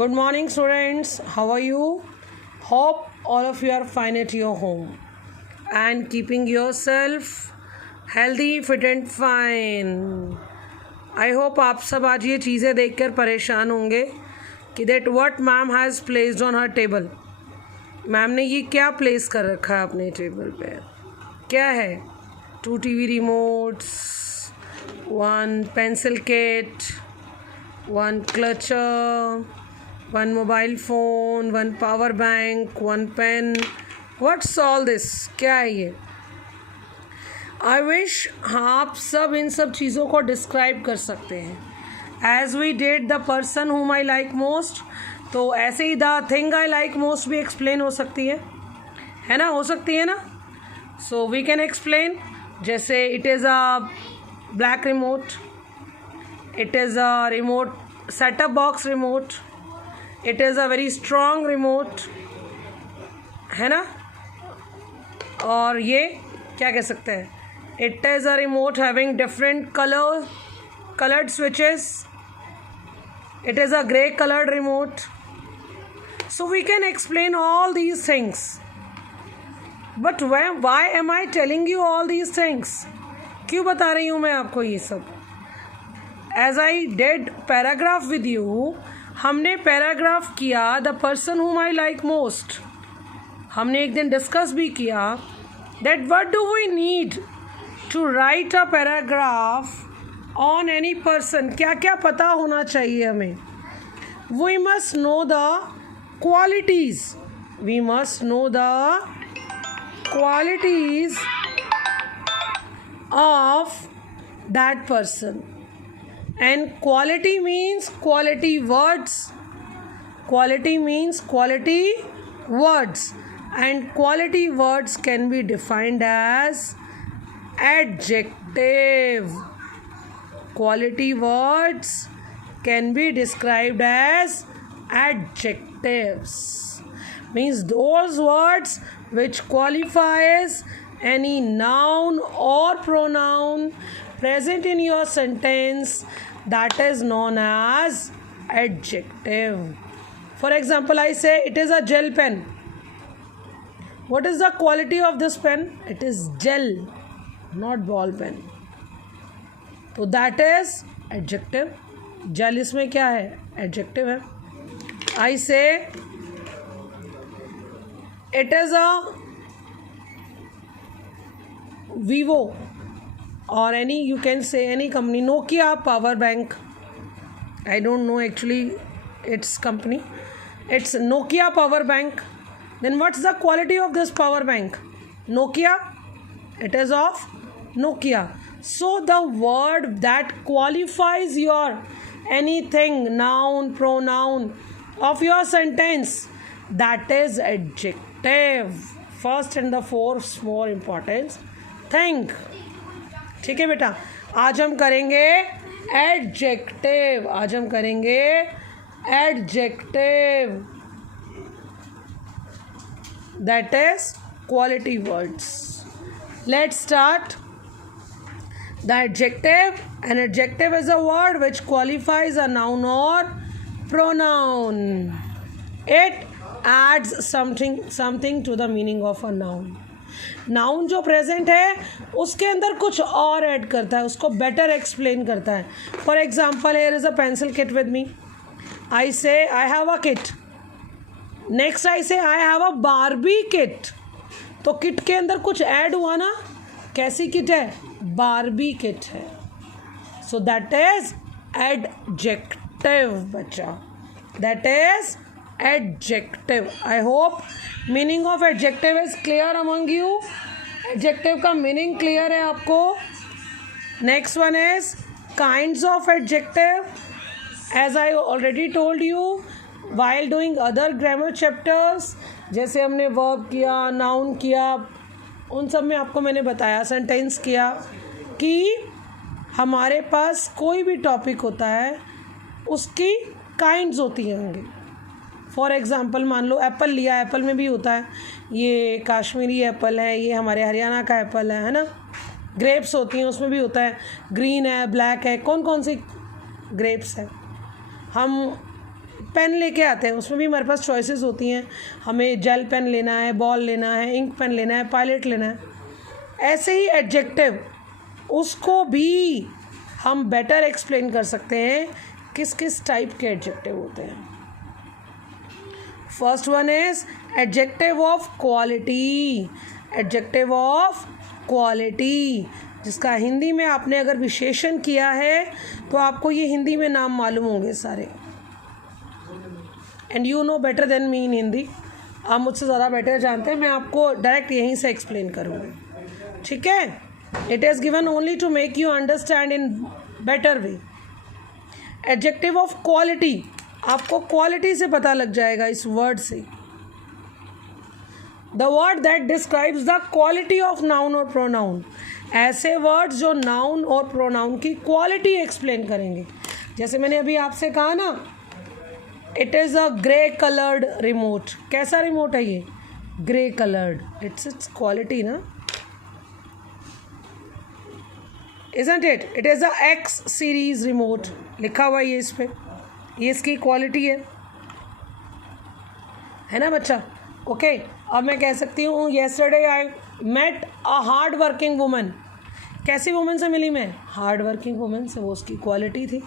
Good morning, students. How are you? Hope all of you are fine at your home and keeping yourself healthy, fit and fine. I hope आप सब आज ये चीज़ें देखकर परेशान होंगे कि that what ma'am has placed on her table. Ma'am ने ये क्या प्लेस कर रखा है अपने टेबल पे? क्या है? 2 TV remotes, 1 pencil kit, 1 clutcher, 1 mobile phone, 1 power bank, 1 pen. What's all this? क्या है ये? I wish आप सब इन सब चीज़ों को डिस्क्राइब कर सकते हैं. As we did the person whom I like most, तो ऐसे ही the thing I like most भी explain हो सकती है ना? हो सकती है ना? So we can explain. जैसे it is a black remote, it is a remote set-top box remote, it is a very strong remote, है ना? और ये क्या कह सकते हैं? It is a remote having different colored switches. It is a grey colored remote. So we can explain all these things. But why am I telling you all these things? क्यों बता रही हूँ मैं आपको ये सब? As I did paragraph with you, हमने paragraph किया the person whom I like most. हमने एक दिन डिस्कस भी किया that what do we need to write a paragraph on any person. क्या क्या पता होना चाहिए हमें? We must know the qualities. We must know the qualities of that person. And quality means quality words. Quality means quality words. And quality words can be defined as adjective. Quality words can be described as adjectives. Means those words which qualifies any noun or pronoun present in your sentence, that is known as adjective. For example, I say it is a gel pen. What is the quality of this pen? It is gel, not ball pen. तो that is adjective. Gel इसमें क्या है? Adjective है. I say it is a Vivo or any, you can say any company, Nokia power bank. I don't know actually its company. It's Nokia power bank. Then what's the quality of this power bank? Nokia. It is of Nokia. So the word that qualifies your anything, noun, pronoun of your sentence, that is adjective. First and the fourth more important thing. ठीक है बेटा, आज हम करेंगे adjective. आज हम करेंगे adjective, that is quality words. Let's start. The adjective. An adjective is a word which qualifies a noun or pronoun. It adds something to the meaning of a noun. Noun जो present है उसके अंदर कुछ और add करता है, उसको better explain करता है. For example, here is a pencil kit with me. I say I have a kit. Next I say I have a Barbie kit. तो किट के अंदर कुछ ऐड हुआ ना. कैसी किट है? बारबी किट है. सो दैट इज एडजेक्टिव बच्चा. That is adjective. I hope meaning of adjective is clear among you. Adjective का meaning clear है आपको. Next one is kinds of adjective. As I already told you while doing other grammar chapters, जैसे हमने verb किया, noun किया, उन सब में आपको मैंने बताया, sentence किया कि हमारे पास कोई भी टॉपिक होता है उसकी kinds होती होंगी. फॉर एग्ज़ाम्पल मान लो एप्पल लिया, एप्पल में भी होता है, ये काश्मीरी एप्पल है, ये हमारे हरियाणा का एप्पल है ना. ग्रेप्स होती हैं, उसमें भी होता है ग्रीन है, ब्लैक है, कौन कौन सी ग्रेप्स है. हम पेन लेके आते हैं, उसमें भी हमारे पास चॉइसेस होती हैं, हमें जेल पेन लेना है, बॉल लेना है, इंक पेन लेना है, पायलट लेना है। ऐसे ही एडजेक्टिव, उसको भी हम बेटर एक्सप्लेन कर सकते हैं किस किस टाइप के एडजेक्टिव होते हैं। First one is adjective of quality. Adjective of quality, जिसका हिंदी में आपने अगर विशेषण किया है तो आपको ये हिंदी में नाम मालूम होंगे सारे, and you know better than me in Hindi. आप मुझसे ज़्यादा बेटर जानते हैं, मैं आपको डायरेक्ट यहीं से एक्सप्लेन करूँगी, ठीक है। It is given only to make you understand in better way. Adjective of quality, आपको क्वालिटी से पता लग जाएगा इस वर्ड से। The word that describes the quality of noun और प्रोनाउन, ऐसे वर्ड्स जो नाउन और प्रोनाउन की क्वालिटी एक्सप्लेन करेंगे। जैसे मैंने अभी आपसे कहा ना, it is a grey coloured remote. कैसा रिमोट है ये? ग्रे कलर्ड, इट्स क्वालिटी ना, isn't it? It is a X series remote, लिखा हुआ है ये इस पे, ये इसकी क्वालिटी है ना बच्चा? ओके, अब मैं कह सकती हूँ yesterday I met a hard working woman। कैसी वुमन से मिली मैं? हार्ड वर्किंग वुमन से, वो उसकी क्वालिटी थी।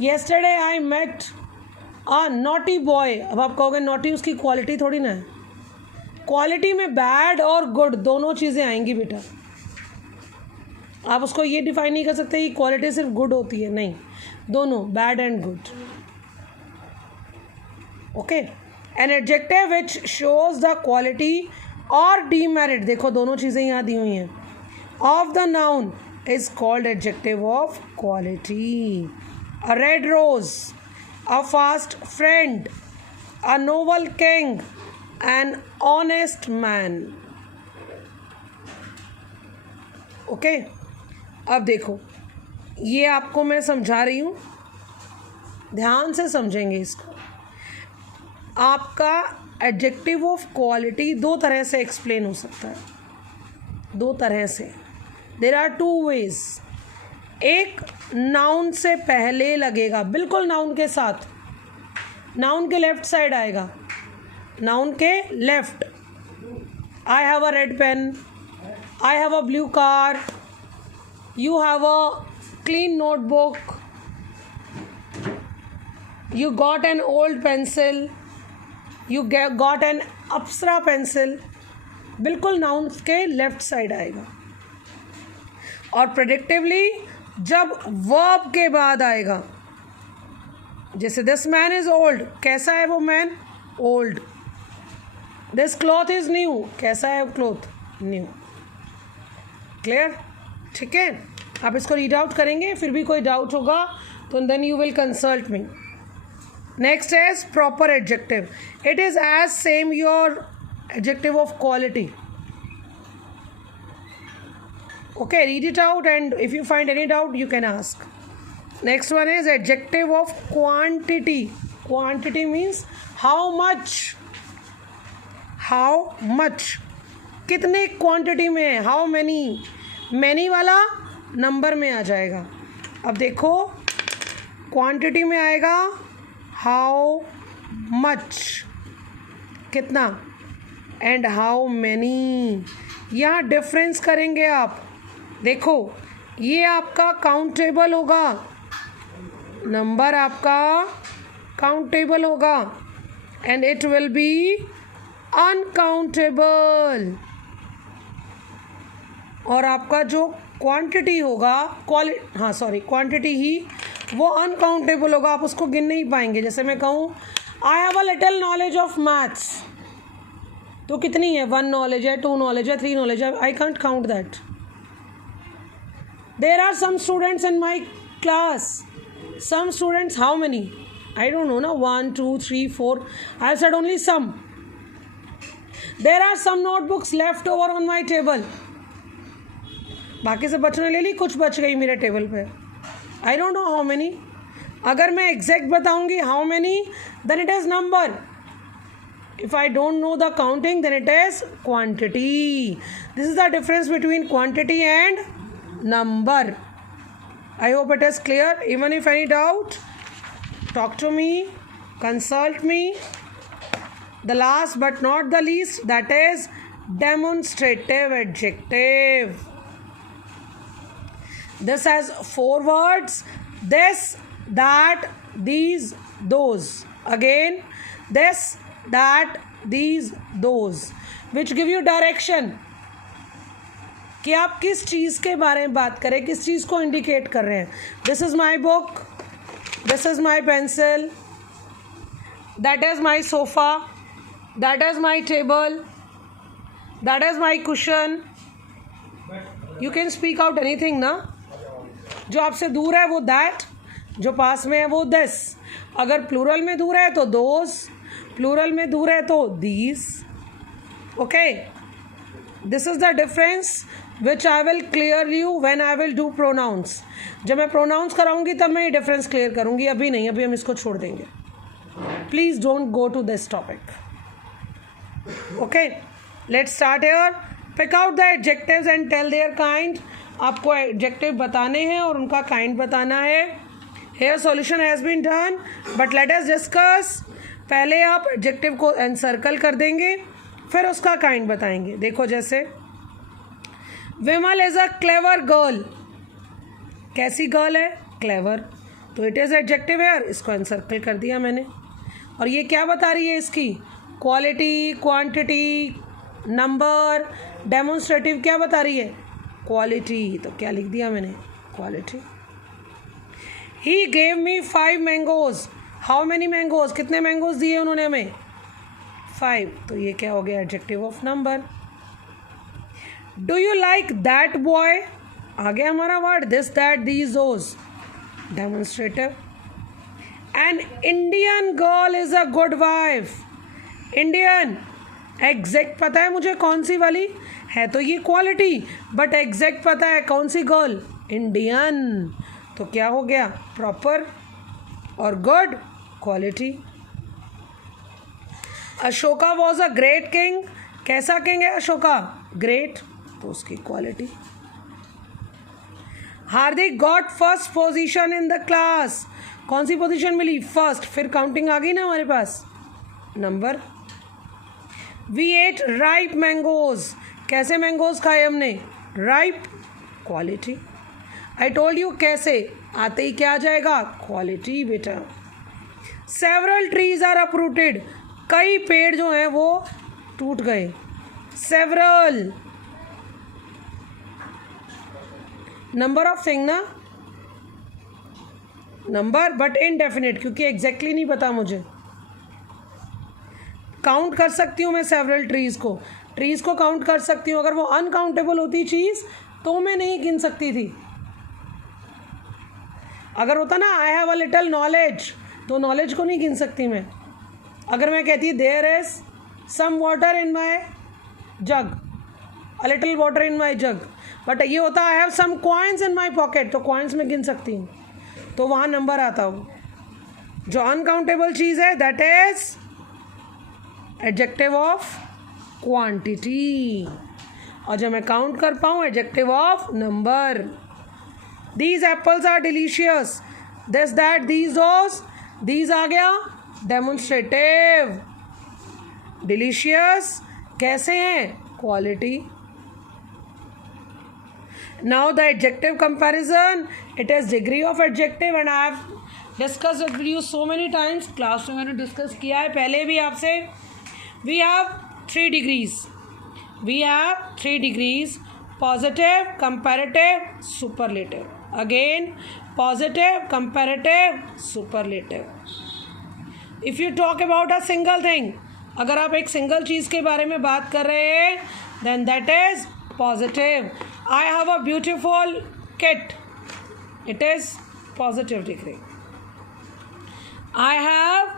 yesterday I met a naughty boy। अब आप कहोगे नॉटी उसकी क्वालिटी थोड़ी ना है। क्वालिटी में बैड और गुड दोनों चीज़ें आएंगी बेटा। आप उसको ये डिफाइन नहीं कर सकते कि क्वालिटी सिर्फ गुड होती है, नहीं, दोनों bad and good. Okay, an adjective which shows the quality और डीमेरिट, देखो दोनों चीज़ें यहाँ दी हुई हैं, of the noun is called adjective of quality. A red rose, a fast friend, a noble king, an honest man. Okay, अब देखो ये आपको मैं समझा रही हूँ, ध्यान से समझेंगे इसको। आपका एडजेक्टिव ऑफ क्वालिटी दो तरह से एक्सप्लेन हो सकता है, दो तरह से। There are two ways. एक नाउन से पहले लगेगा, बिल्कुल नाउन के साथ, नाउन के लेफ्ट साइड आएगा, नाउन के left. I have a red pen, I have a blue car, you have a clean notebook, you got an old pencil, you got an Apsara pencil, बिल्कुल noun के left side आएगा। और प्रेडिक्टिवली जब verb के बाद आएगा, जैसे दिस मैन इज ओल्ड, कैसा है वो man? Old. This cloth is new, कैसा है वो क्लॉथ? न्यू। क्लियर? ठीक है, आप इसको रीड आउट करेंगे, फिर भी कोई डाउट होगा तो then you will consult me. Next is proper adjective. It is as same your adjective of quality. Okay, read it out and if you find any doubt you can ask. Next one is adjective of quantity. Quantity means how much, how much, कितने quantity में है, how many, many वाला number में आ जाएगा। अब देखो quantity में आएगा हाउ मच, कितना, एंड हाउ मैनी, यहाँ डिफरेंस करेंगे आप। देखो ये आपका काउंटेबल होगा, नंबर आपका काउंटेबल होगा, and it will be uncountable. और आपका जो क्वांटिटी होगा, क्वांटिटी ही वो अनकाउंटेबल होगा, आप उसको गिन नहीं पाएंगे। जैसे मैं कहूँ आई have a little knowledge of maths, तो कितनी है? 1 नॉलेज है, 2 नॉलेज है, 3 नॉलेज है, I can't count that. There are some students in my class, some students, how many? I don't know ना, 1 2 3 4, I said only some. There are some notebooks left over on my table, बाकी से बच्चों ने ले ली, कुछ बच गई मेरे टेबल पे, I don't know how many. अगर मैं एग्जैक्ट बताऊंगी how many, then it is number. If I don't know the counting, then it is quantity. This is the difference between quantity and number. I hope it is clear. Even if any doubt talk to me, consult me. The last but not the least, that is demonstrative adjective. This has 4 words: this, that, these, those. Again, this, that, these, those, which give you direction कि आप किस चीज़ के बारे में बात करें, किस चीज़ को इंडिकेट कर रहे हैं. This is my book, this is my pencil, that is my sofa, that is my table, that is my cushion. You can speak out anything ना. जो आपसे दूर है वो दैट, जो पास में है वो दिस. अगर प्लूरल में दूर है तो दोज, प्लूरल में दूर है तो these. Okay, this is the difference which I will clear you when I will do pronouns. जब मैं प्रोनाउंस कराऊंगी तब मैं ये डिफरेंस क्लियर करूंगी, अभी नहीं, अभी हम इसको छोड़ देंगे. Please don't go to this topic. Okay, let's start here. Pick out the adjectives and tell their kind. आपको एडजेक्टिव बताने हैं और उनका काइंड बताना है. Here solution has been done, but let us discuss. पहले आप एडजेक्टिव को एनसर्कल कर देंगे, फिर उसका काइंड बताएंगे. देखो, जैसे विमल इज़ अ क्लेवर गर्ल. कैसी गर्ल है? क्लेवर. तो इट इज़ एडजेक्टिव हेयर, इसको एनसर्कल कर दिया मैंने. और ये क्या बता रही है इसकी? Quality, quantity, number. डेमोन्स्ट्रेटिव क्या बता रही है? क्वालिटी. तो क्या लिख दिया मैंने? Quality. He gave me 5 mangoes. How many mangoes? कितने मैंगोज दिए उन्होंने हमें? 5. तो ये क्या हो गया? Adjective of number. Do you like that boy? आ गया हमारा word this, that, these, those. Demonstrative. An Indian girl is a good wife. Indian exact पता है मुझे कौन सी वाली है, तो ये क्वालिटी. बट एग्जैक्ट पता है कौन सी गर्ल? इंडियन. तो क्या हो गया? प्रॉपर और good, quality. Ashoka was a great king. कैसा किंग है अशोका? ग्रेट. तो उसकी quality. Hardik got first position in the class. कौन सी पोजीशन मिली? फर्स्ट. फिर काउंटिंग आ गई ना हमारे पास, number. We ate ripe mangoes. कैसे मैंगोज खाए हमने? Ripe, quality. I told you कैसे, आते ही क्या आ जाएगा? क्वालिटी बेटा. Several trees are uprooted. कई पेड़ जो हैं वो टूट गए. सेवरल. नंबर ऑफ थिंग ना, नंबर, बट इनडेफिनिट, क्योंकि एग्जैक्टली नहीं पता मुझे. काउंट कर सकती हूँ मैं सेवरल ट्रीज़ को, ट्रीज़ को काउंट कर सकती हूँ. अगर वो अनकाउंटेबल होती चीज़ तो मैं नहीं गिन सकती थी. अगर होता ना I have a little knowledge, तो नॉलेज को नहीं गिन सकती मैं. अगर मैं कहती there is some water in my jug, a little water in my jug, but ये होता I have some coins in my pocket, तो कॉइन्स में गिन सकती हूँ, तो वहाँ नंबर आता हो. जो अनकाउंटेबल चीज़ है that is adjective of quantity, और जब मैं काउंट कर पाऊँ adjective of number. These apples are delicious. This that these those, these आ गया डेमोन्स्ट्रेटिव. डिलीशियस कैसे हैं? Quality. Now the adjective comparison, it is degree of adjective and I have discuss with you so many times. Class में मैंने discuss किया है पहले भी आपसे. We have 3 degrees. We have 3 degrees: positive, comparative, superlative. Again, positive, comparative, superlative. If you talk about a single thing, अगर आप एक सिंगल चीज़ के बारे में बात कर रहे हैं, then that is positive. I have a beautiful kit. It is positive degree. I have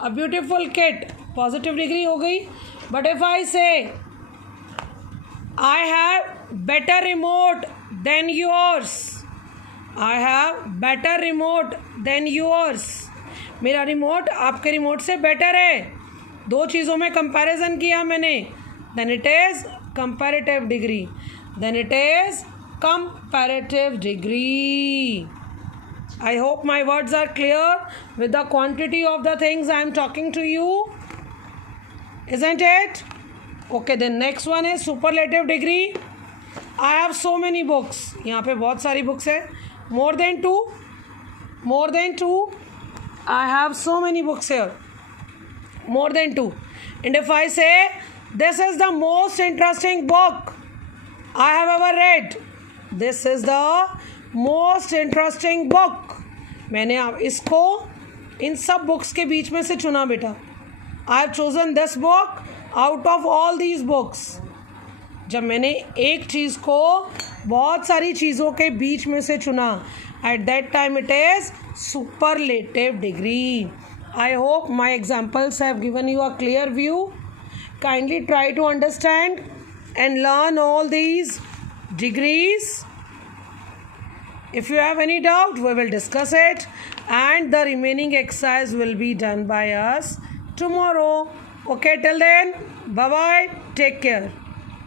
a beautiful kit. Positive degree हो गई. But if I say I have better remote than yours, I have better remote than yours, मेरा remote आपके remote से better है, 2 चीज़ों में comparison किया मैंने, then it is comparative degree. Then it is comparative degree. I hope my words are clear. with the quantity of the things I am talking to you, isn't it? Okay, then next one is superlative degree. I have so many books. यहाँ पे बहुत सारी books है. More than two. I have so many books here. More than two. And if I say this is the most interesting book I have ever read, this is the most interesting book. मैंने इसको इन सब books के बीच में से चुना बेटा. I have chosen this book out of all these books. जब मैंने एक चीज़ को बहुत सारी चीज़ों के बीच में से चुना, at that time it is superlative degree. I hope my examples have given you a clear view. Kindly try to understand and learn all these degrees. If you have any doubt, we will discuss it, and the remaining exercise will be done by us tomorrow. Okay, till then, bye bye, take care.